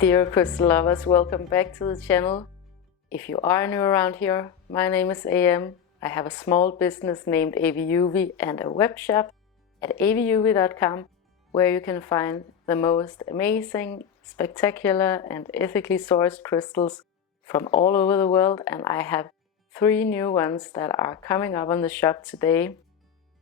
Dear crystal lovers, welcome back to the channel. If you are new around here, my name is AM. I have a small business named AVIUVI and a web shop at aviuvi.com where you can find the most amazing, spectacular and ethically sourced crystals from all over the world, and I have 3 new ones that are coming up on the shop today.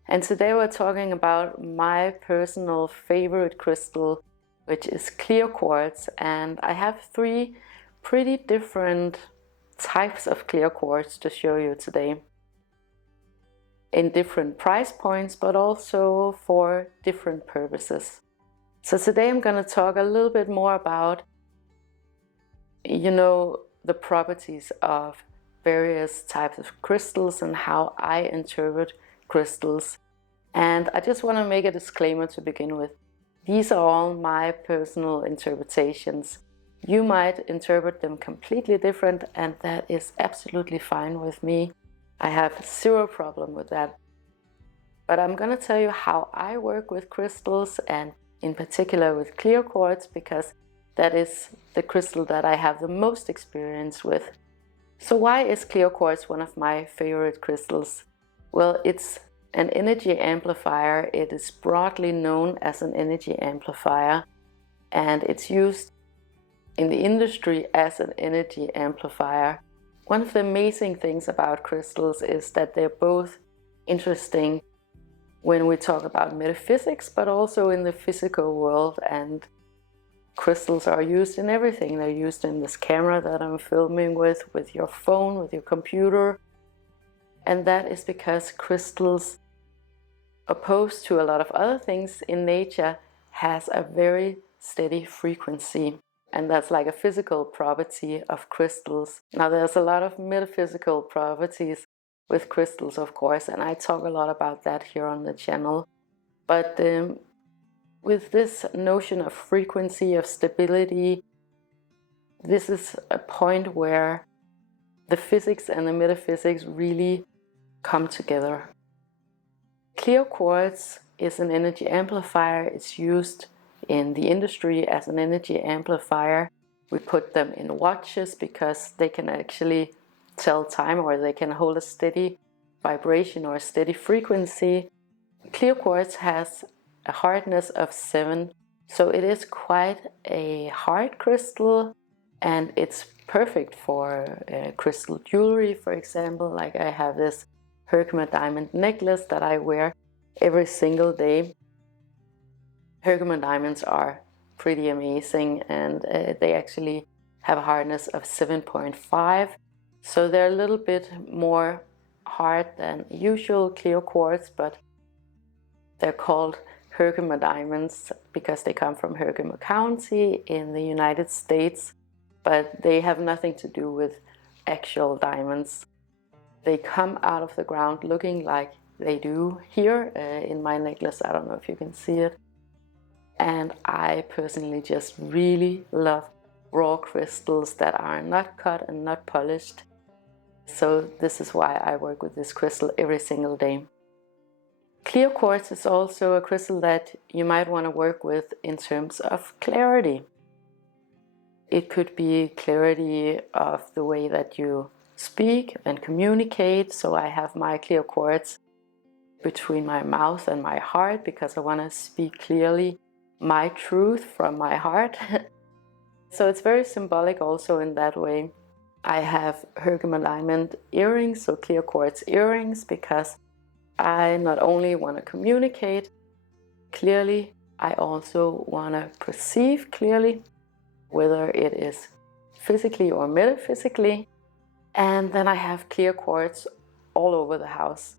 And today we're talking about my personal favorite crystal, which is clear quartz, and I have 3 pretty different types of clear quartz to show you today in different price points, but also for different purposes. So today I'm going to talk a little bit more about, the properties of various types of crystals and how I interpret crystals. And I just want to make a disclaimer to begin with. These are all my personal interpretations. You might interpret them completely different, and that is absolutely fine with me. I have 0 problem with that. But I'm going to tell you how I work with crystals, and in particular with clear quartz, because that is the crystal that I have the most experience with. So why is clear quartz one of my favorite crystals? Well, it's an energy amplifier. It is broadly known as an energy amplifier, and it's used in the industry as an energy amplifier. One of the amazing things about crystals is that they're both interesting when we talk about metaphysics, but also in the physical world. And crystals are used in everything. They're used in this camera that I'm filming with your phone, with your computer. And that is because crystals, opposed to a lot of other things in nature, has a very steady frequency. And that's like a physical property of crystals. Now there's a lot of metaphysical properties with crystals, of course, and I talk a lot about that here on the channel. But with this notion of frequency, of stability, this is a point where the physics and the metaphysics really come together. Clear quartz is an energy amplifier. It's used in the industry as an energy amplifier. We put them in watches because they can actually tell time, or they can hold a steady vibration or a steady frequency. Clear quartz has a hardness of 7, so it is quite a hard crystal, and it's perfect for crystal jewelry, for example. Like I have this Herkimer diamond necklace that I wear every single day. Herkimer diamonds are pretty amazing, and they actually have a hardness of 7.5, so they're a little bit more hard than usual clear quartz, but they're called Herkimer diamonds because they come from Herkimer County in the United States, but they have nothing to do with actual diamonds. They come out of the ground looking like they do here in my necklace. I don't know if you can see it. And I personally just really love raw crystals that are not cut and not polished. So this is why I work with this crystal every single day. Clear quartz is also a crystal that you might want to work with in terms of clarity. It could be clarity of the way that you speak and communicate. So I have my clear quartz between my mouth and my heart because I want to speak clearly my truth from my heart. So it's very symbolic also in that way. I have Herkimer diamond earrings, so clear quartz earrings, because I not only want to communicate clearly, I also want to perceive clearly, whether it is physically or metaphysically. And then I have clear quartz all over the house.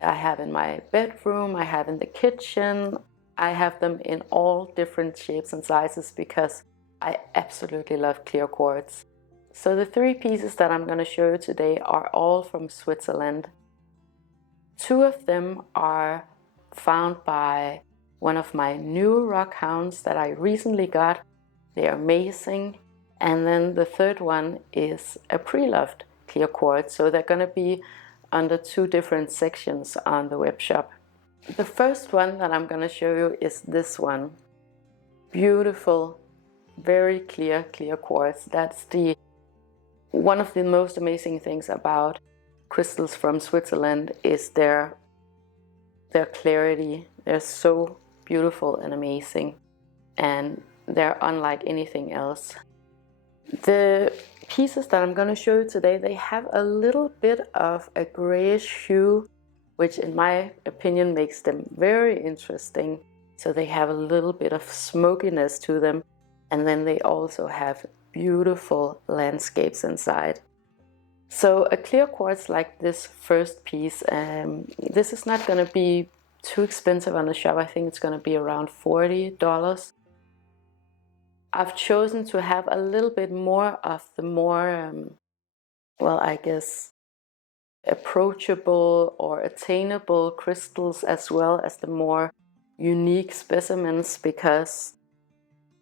I have in my bedroom, I have in the kitchen. I have them in all different shapes and sizes because I absolutely love clear quartz. So the 3 pieces that I'm going to show you today are all from Switzerland. 2 of them are found by one of my new rock hounds that I recently got. They are amazing. And then the 3rd one is a pre-loved clear quartz. So they're going to be under 2 different sections on the web shop. The first one that I'm going to show you is this one. Beautiful very clear quartz. That's one of the most amazing things about crystals from Switzerland is their clarity. They're so beautiful and amazing, and they're unlike anything else. The pieces that I'm going to show you today, they have a little bit of a grayish hue, which in my opinion makes them very interesting. So they have a little bit of smokiness to them, and then they also have beautiful landscapes inside. So a clear quartz like this first piece, this is not going to be too expensive on the shop. I think it's going to be around $40. I've chosen to have a little bit more of the more, well, I guess, approachable or attainable crystals, as well as the more unique specimens, because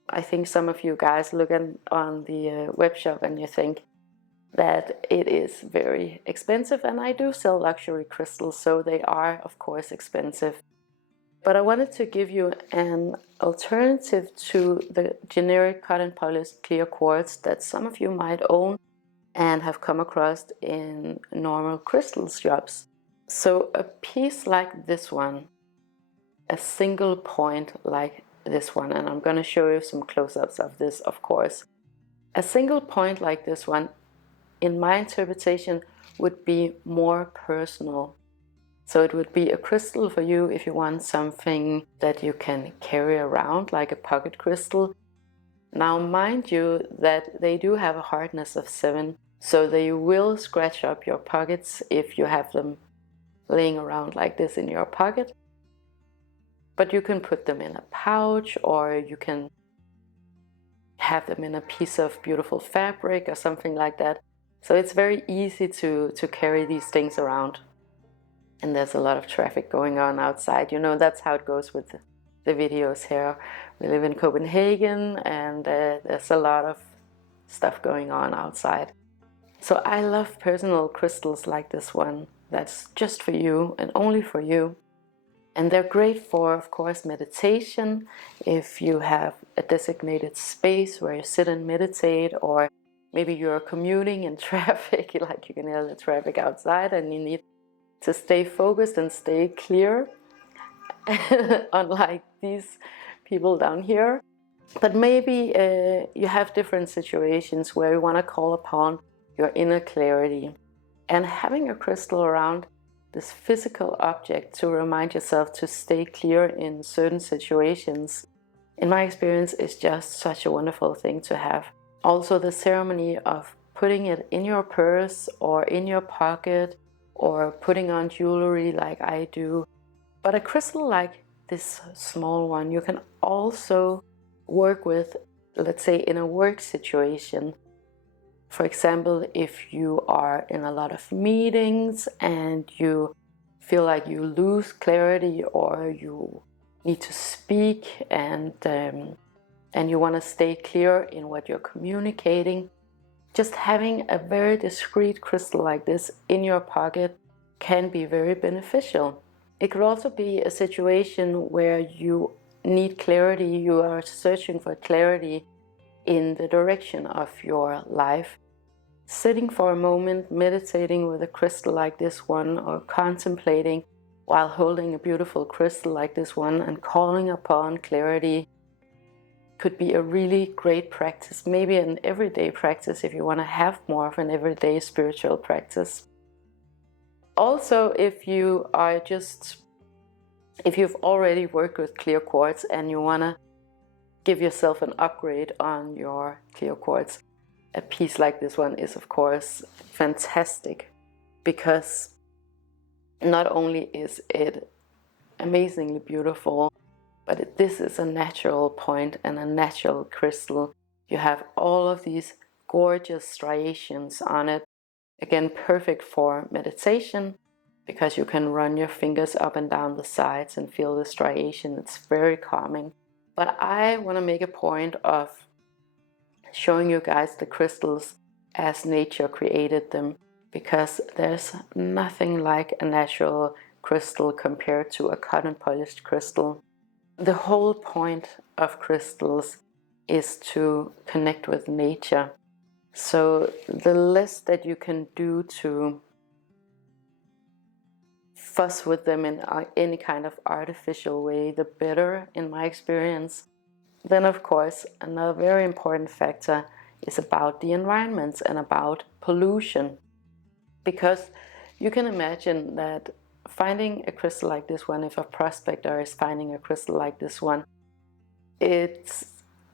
I think some of you guys look on the web shop and you think that it is very expensive, and I do sell luxury crystals, so they are of course expensive. But I wanted to give you an alternative to the generic cut and polished clear quartz that some of you might own and have come across in normal crystal shops. So a piece like this one, a single point like this one, and I'm going to show you some close-ups of this, of course. A single point like this one, in my interpretation, would be more personal. So it would be a crystal for you if you want something that you can carry around, like a pocket crystal. Now mind you that they do have a hardness of 7, so they will scratch up your pockets if you have them laying around like this in your pocket. But you can put them in a pouch, or you can have them in a piece of beautiful fabric or something like that. So it's very easy to carry these things around. And there's a lot of traffic going on outside. You know, that's how it goes with the videos here. We live in Copenhagen, and there's a lot of stuff going on outside. So I love personal crystals like this one. That's just for you and only for you. And they're great for, of course, meditation. If you have a designated space where you sit and meditate, or maybe you're commuting in traffic, like you can hear the traffic outside, and you need to stay focused and stay clear, unlike these people down here. But maybe you have different situations where you want to call upon your inner clarity, and having a crystal around this physical object to remind yourself to stay clear in certain situations, in my experience, is just such a wonderful thing to have. Also, the ceremony of putting it in your purse or in your pocket, or putting on jewelry like I do. But a crystal like this small one you can also work with, let's say, in a work situation. For example, if you are in a lot of meetings and you feel like you lose clarity, or you need to speak and you want to stay clear in what you're communicating, just having a very discreet crystal like this in your pocket can be very beneficial. It could also be a situation where you need clarity, you are searching for clarity in the direction of your life. Sitting for a moment, meditating with a crystal like this one, or contemplating while holding a beautiful crystal like this one and calling upon clarity, could be a really great practice, maybe an everyday practice if you want to have more of an everyday spiritual practice. Also, if you've already worked with clear quartz and you want to give yourself an upgrade on your clear quartz, a piece like this one is of course fantastic, because not only is it amazingly beautiful, but this is a natural point and a natural crystal. You have all of these gorgeous striations on it. Again, perfect for meditation, because you can run your fingers up and down the sides and feel the striation. It's very calming. But I want to make a point of showing you guys the crystals as nature created them, because there's nothing like a natural crystal compared to a cut and polished crystal. The whole point of crystals is to connect with nature. So the less that you can do to fuss with them in any kind of artificial way, the better, in my experience. Then of course another very important factor is about the environment and about pollution, because you can imagine that finding a crystal like this one, if a prospector is finding a crystal like this one, it's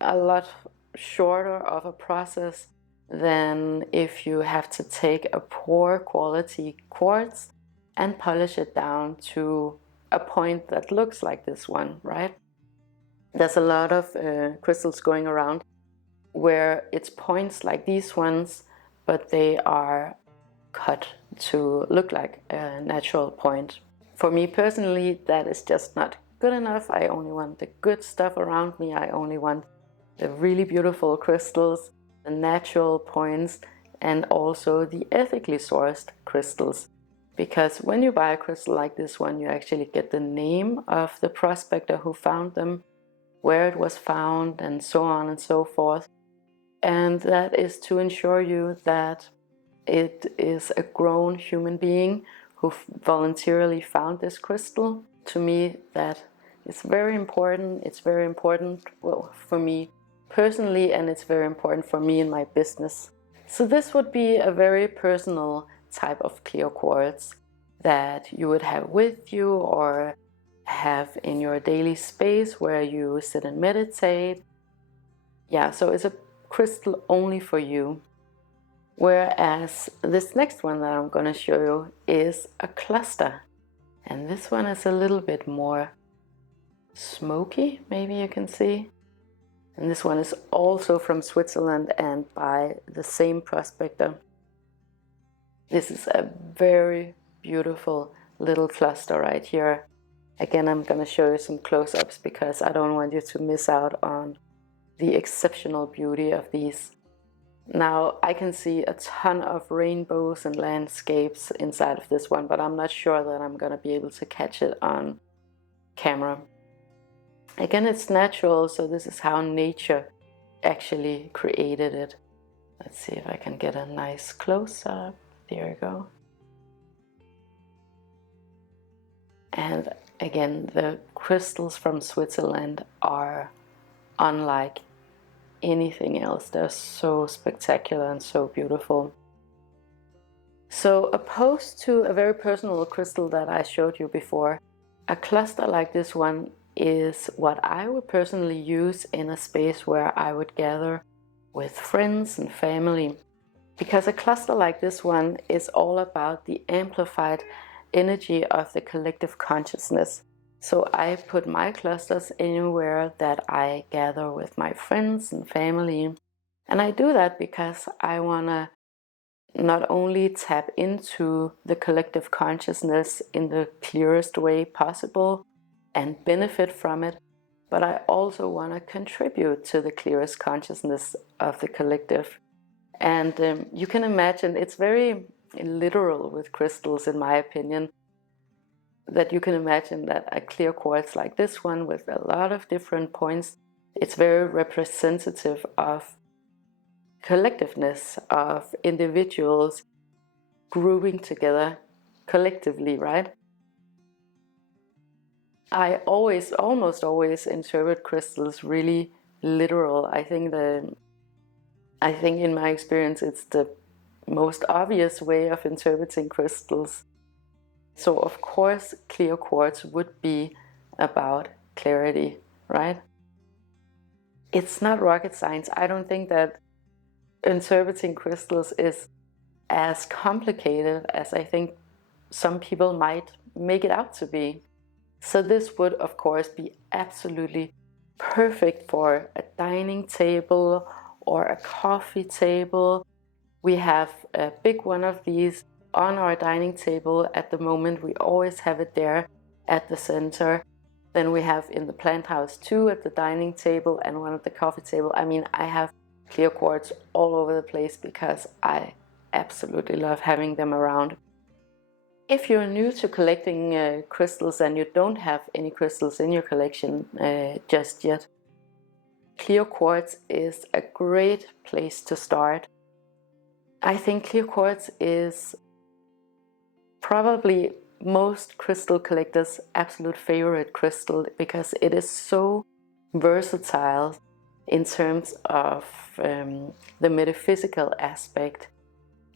a lot shorter of a process than if you have to take a poor quality quartz and polish it down to a point that looks like this one, right? There's a lot of crystals going around where it's points like these ones, but they are cut to look like a natural point. For me personally, that is just not good enough. I only want the good stuff around me. I only want the really beautiful crystals, the natural points, and also the ethically sourced crystals. Because when you buy a crystal like this one, you actually get the name of the prospector who found them, where it was found, and so on and so forth. And that is to ensure you that it is a grown human being who voluntarily found this crystal. To me, that is very important. It's very important, well, for me personally, and it's very important for me in my business. So this would be a very personal type of clear quartz that you would have with you or have in your daily space where you sit and meditate. Yeah, so it's a crystal only for you. Whereas this next one that I'm going to show you is a cluster. And this one is a little bit more smoky, maybe you can see. And this one is also from Switzerland and by the same prospector. This is a very beautiful little cluster right here. Again, I'm going to show you some close-ups because I don't want you to miss out on the exceptional beauty of these. Now, I can see a ton of rainbows and landscapes inside of this one, but I'm not sure that I'm going to be able to catch it on camera. Again, it's natural, so this is how nature actually created it. Let's see if I can get a nice close-up. There we go. And again, the crystals from Switzerland are unlike anything else. They're so spectacular and so beautiful. So opposed to a very personal crystal that I showed you before, a cluster like this one is what I would personally use in a space where I would gather with friends and family. Because a cluster like this one is all about the amplified energy of the collective consciousness. So I put my clusters anywhere that I gather with my friends and family. And I do that because I want to not only tap into the collective consciousness in the clearest way possible and benefit from it, but I also want to contribute to the clearest consciousness of the collective. And you can imagine it's very literal with crystals, in my opinion, that you can imagine that a clear quartz like this one with a lot of different points, it's very representative of collectiveness, of individuals grooving together collectively, right? I almost always interpret crystals really literal. I think in my experience it's the most obvious way of interpreting crystals. So of course clear quartz would be about clarity, right? It's not rocket science. I don't think that interpreting crystals is as complicated as I think some people might make it out to be. So this would of course be absolutely perfect for a dining table or a coffee table. We have a big one of these on our dining table at the moment. We always have it there at the center. Then we have in the plant house two at the dining table and one at the coffee table. I mean, I have clear quartz all over the place because I absolutely love having them around. If you're new to collecting crystals and you don't have any crystals in your collection just yet, clear quartz is a great place to start. I think clear quartz is probably most crystal collectors' absolute favorite crystal because it is so versatile in terms of the metaphysical aspect.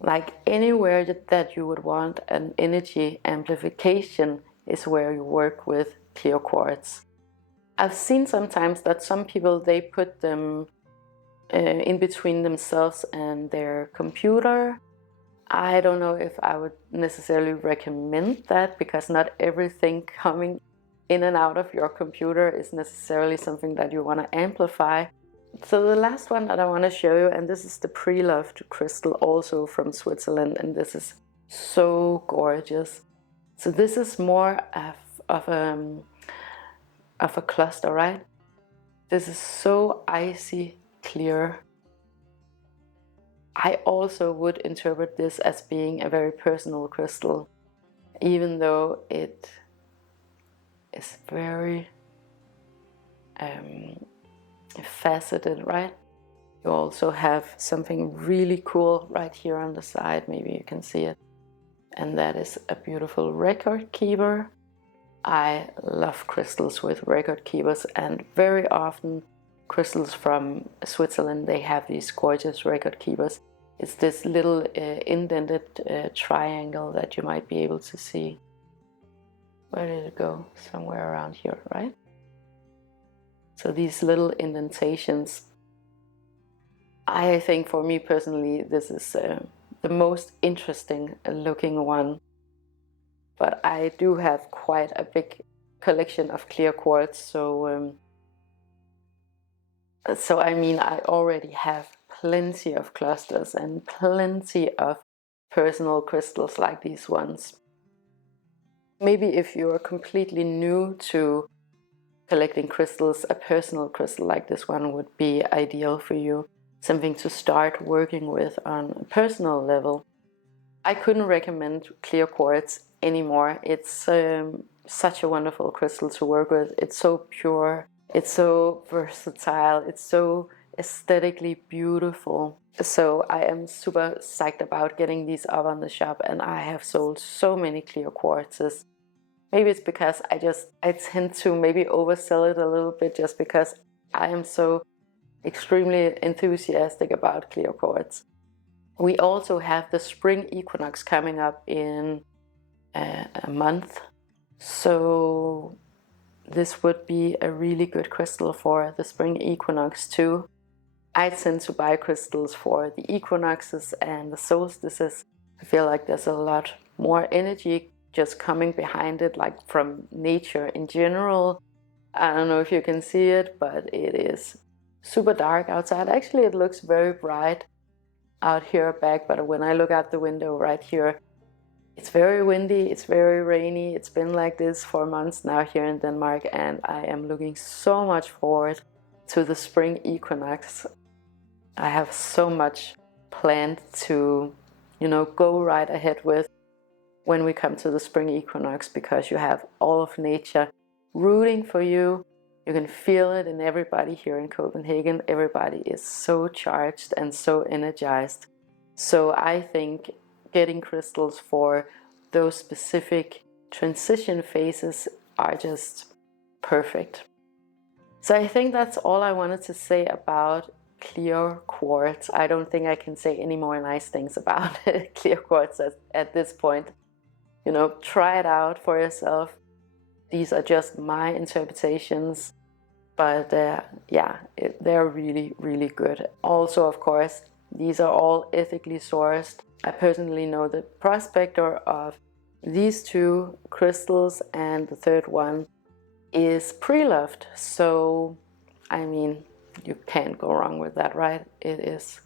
Like anywhere that you would want an energy amplification is where you work with clear quartz. I've seen sometimes that some people, they put them in between themselves and their computer. I don't know if I would necessarily recommend that, because not everything coming in and out of your computer is necessarily something that you want to amplify. So the last one that I want to show you, and this is the pre-loved crystal, also from Switzerland, and this is so gorgeous. So this is more of a cluster, right? This is so icy clear. I also would interpret this as being a very personal crystal, even though it is very faceted, right? You also have something really cool right here on the side, maybe you can see it, and that is a beautiful record keeper. I love crystals with record keepers, and very often crystals from Switzerland, they have these gorgeous record keepers. It's this little indented triangle that you might be able to see. Where did it go? Somewhere around here, right? So these little indentations, I think for me personally, this is the most interesting looking one. But I do have quite a big collection of clear quartz, so I mean, I already have plenty of clusters and plenty of personal crystals like these ones. Maybe if you're completely new to collecting crystals, a personal crystal like this one would be ideal for you. Something to start working with on a personal level. I couldn't recommend clear quartz anymore. It's such a wonderful crystal to work with. It's so pure, it's so versatile, it's so aesthetically beautiful. So I am super psyched about getting these up on the shop, and I have sold so many clear quartzes. Maybe it's because I tend to maybe oversell it a little bit, just because I am so extremely enthusiastic about clear quartz. We also have the spring equinox coming up in a month, so this would be a really good crystal for the spring equinox too. I tend to buy crystals for the equinoxes and the solstices. I feel like there's a lot more energy just coming behind it, like from nature in general. I don't know if you can see it, but it is super dark outside. Actually, it looks very bright out here back, but when I look out the window right here, it's very windy, it's very rainy. It's been like this for months now here in Denmark, and I am looking so much forward to the spring equinox. I have so much planned to, go right ahead with when we come to the spring equinox, because you have all of nature rooting for you. You can feel it in everybody here in Copenhagen. Everybody is so charged and so energized. So I think getting crystals for those specific transition phases are just perfect. So I think that's all I wanted to say about clear quartz. I don't think I can say any more nice things about clear quartz at this point. Try it out for yourself. These are just my interpretations, but they're really, really good. Also, of course, these are all ethically sourced. I personally know the prospector of these two crystals, and the third one is pre-loved. So, I mean, you can't go wrong with that, right? It is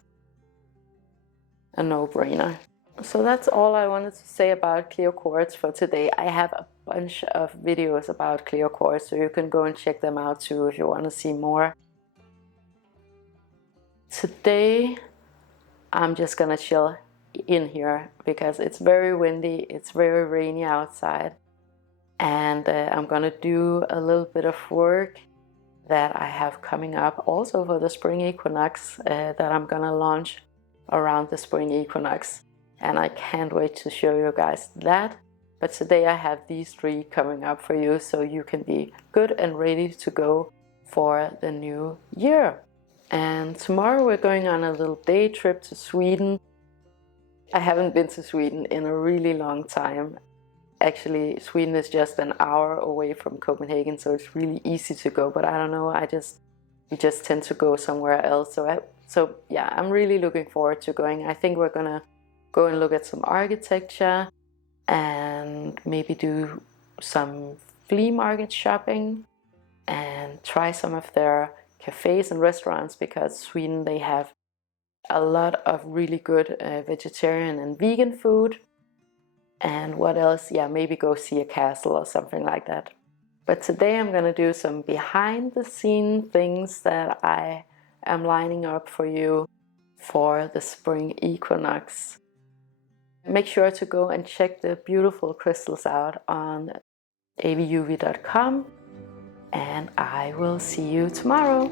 a no-brainer. So that's all I wanted to say about clear quartz for today. I have a bunch of videos about clear quartz, so you can go and check them out too if you want to see more. Today I'm just gonna chill in here because it's very windy, it's very rainy outside, and I'm gonna do a little bit of work. that I have coming up also for the spring equinox that I'm gonna launch around the spring equinox, and I can't wait to show you guys that. But today I have these 3 coming up for you, so you can be good and ready to go for the new year. And tomorrow we're going on a little day trip to Sweden. I haven't been to Sweden in a really long time. Actually, Sweden is just an hour away from Copenhagen, so it's really easy to go, but I don't know, we just tend to go somewhere else. So yeah, I'm really looking forward to going. I think we're gonna go and look at some architecture and maybe do some flea market shopping and try some of their cafes and restaurants, because Sweden, they have a lot of really good vegetarian and vegan food. And what else? Yeah, maybe go see a castle or something like that. But today I'm gonna do some behind the scene things that I am lining up for you for the spring equinox. Make sure to go and check the beautiful crystals out on aviuvi.com, and I will see you tomorrow.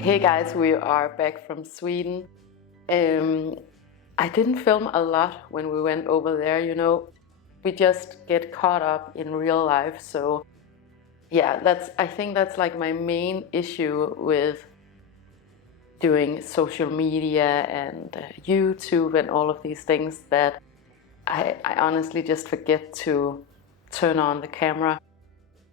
Hey guys, we are back from Sweden. I didn't film a lot when we went over there, you know. We just get caught up in real life, so yeah, I think that's like my main issue with doing social media and YouTube and all of these things, that I honestly just forget to turn on the camera.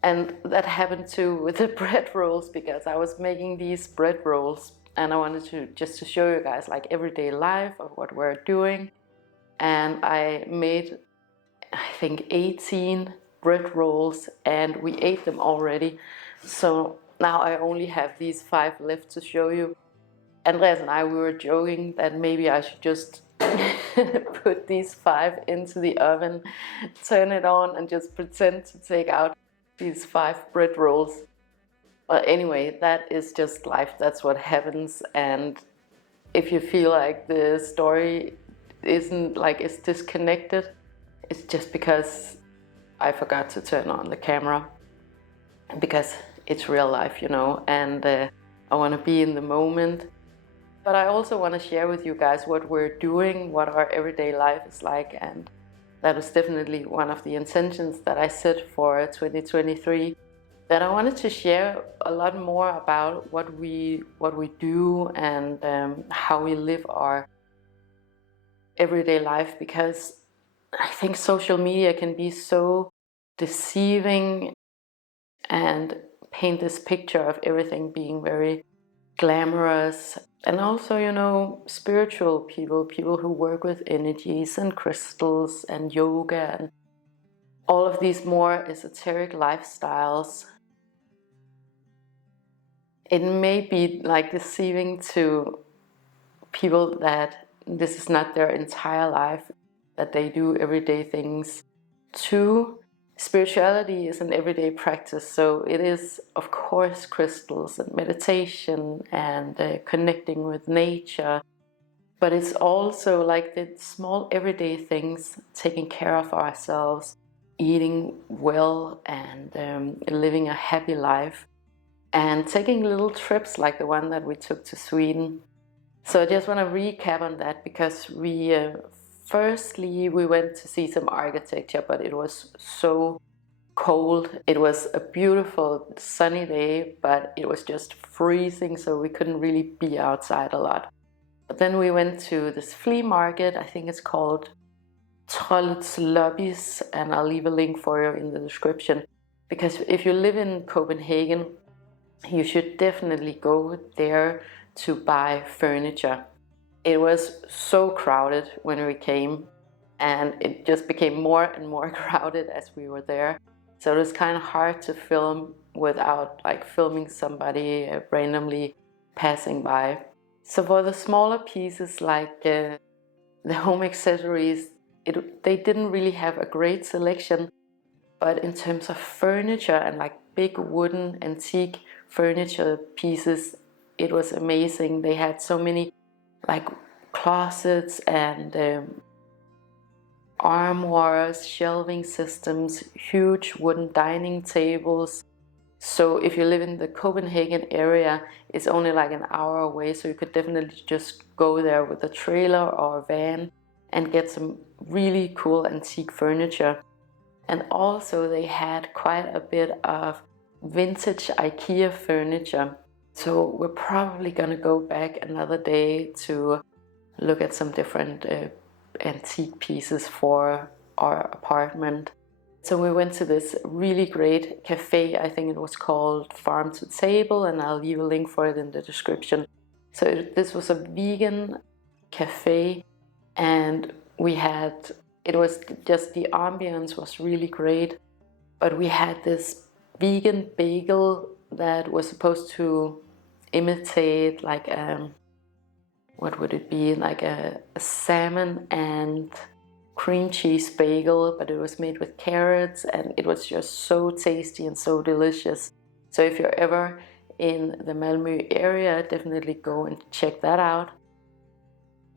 And that happened too with the bread rolls, because I was making these bread rolls and I wanted to just to show you guys like everyday life of what we're doing. and I made, I think, 18 bread rolls, and we ate them already. So now I only have these 5 left to show you. Andreas and I, we were joking that maybe I should just put these 5 into the oven, turn it on, and just pretend to take out these 5 bread rolls. But anyway, that is just life. That's what happens. And if you feel like the story isn't like it's disconnected, it's just because I forgot to turn on the camera, because it's real life, you know, and I want to be in the moment. But I also want to share with you guys what we're doing, what our everyday life is like, and that was definitely one of the intentions that I set for 2023. That I wanted to share a lot more about what we do and how we live our everyday life, because I think social media can be so deceiving and paint this picture of everything being very glamorous. And also, you know, spiritual people who work with energies and crystals and yoga and all of these more esoteric lifestyles. It may be like deceiving to people that this is not their entire life, that they do everyday things too. Spirituality is an everyday practice, so it is, of course, crystals and meditation and connecting with nature, but it's also like the small everyday things, taking care of ourselves, eating well, and living a happy life, and taking little trips like the one that we took to Sweden. So I just want to recap on that, because we firstly we went to see some architecture, but it was so cold. It was a beautiful sunny day, but it was just freezing, so we couldn't really be outside a lot. But then we went to this flea market, I think it's called TROLLETS LOPPIS, and I'll leave a link for you in the description, because if you live in Copenhagen, you should definitely go there to buy furniture. It was so crowded when we came, and it just became more and more crowded as we were there. So it was kind of hard to film without like filming somebody randomly passing by. So for the smaller pieces like the home accessories, they didn't really have a great selection. But in terms of furniture and like big wooden antique furniture pieces, it was amazing. They had so many like closets and armoires, shelving systems, huge wooden dining tables. So if you live in the Copenhagen area, it's only like an hour away, so you could definitely just go there with a trailer or a van and get some really cool antique furniture. And also they had quite a bit of vintage IKEA furniture. So we're probably gonna go back another day to look at some different antique pieces for our apartment. So we went to this really great cafe, I think it was called Farm to Table, and I'll leave a link for it in the description. So this was a vegan cafe, and it was just, the ambience was really great, but we had this vegan bagel that was supposed to imitate like what would it be, like a salmon and cream cheese bagel, but it was made with carrots, and it was just so tasty and so delicious. So if you're ever in the Malmö area, definitely go and check that out.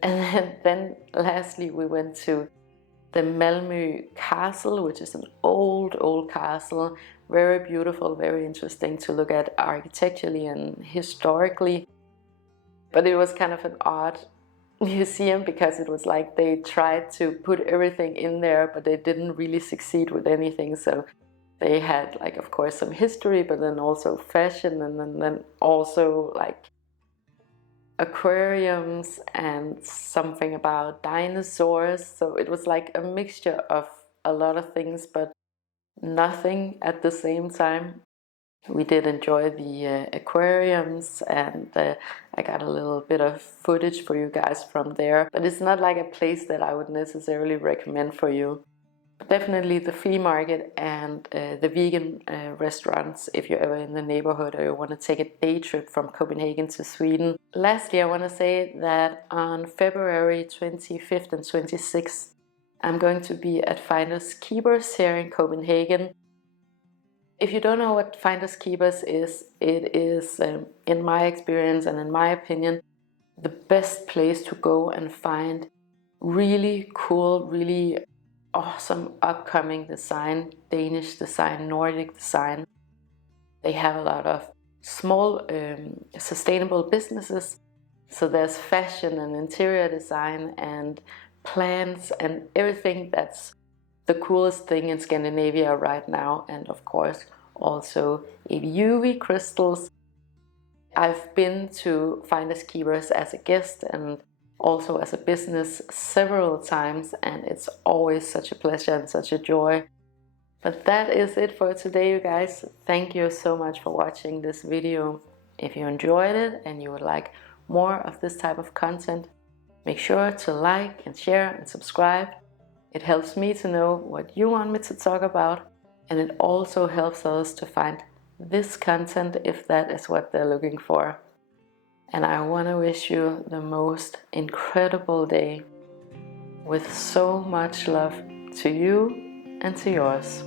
And then lastly we went to the Malmö castle, which is an old castle, very beautiful, very interesting to look at architecturally and historically. But it was kind of an odd museum, because it was like they tried to put everything in there, but they didn't really succeed with anything. So they had like, of course, some history, but then also fashion, and then also like aquariums and something about dinosaurs. So it was like a mixture of a lot of things, but nothing at the same time. We did enjoy the aquariums, and I got a little bit of footage for you guys from there. But it's not like a place that I would necessarily recommend for you. But definitely the flea market and the vegan restaurants if you're ever in the neighborhood or you want to take a day trip from Copenhagen to Sweden. Lastly, I want to say that on February 25th and 26th, I'm going to be at Finders Keepers here in Copenhagen. If you don't know what Finders Keepers is, it is, in my experience and in my opinion, the best place to go and find really cool, really awesome upcoming design, Danish design, Nordic design. They have a lot of small sustainable businesses. So there's fashion and interior design and plants and everything that's the coolest thing in Scandinavia right now, and of course also AVIUVI crystals. I've been to Finders Keepers as a guest and also as a business several times, and it's always such a pleasure and such a joy. But that is it for today, you guys. Thank you so much for watching this video. If you enjoyed it and you would like more of this type of content, make sure to like and share and subscribe. It helps me to know what you want me to talk about, and it also helps us to find this content if that is what they're looking for. And I want to wish you the most incredible day with so much love to you and to yours.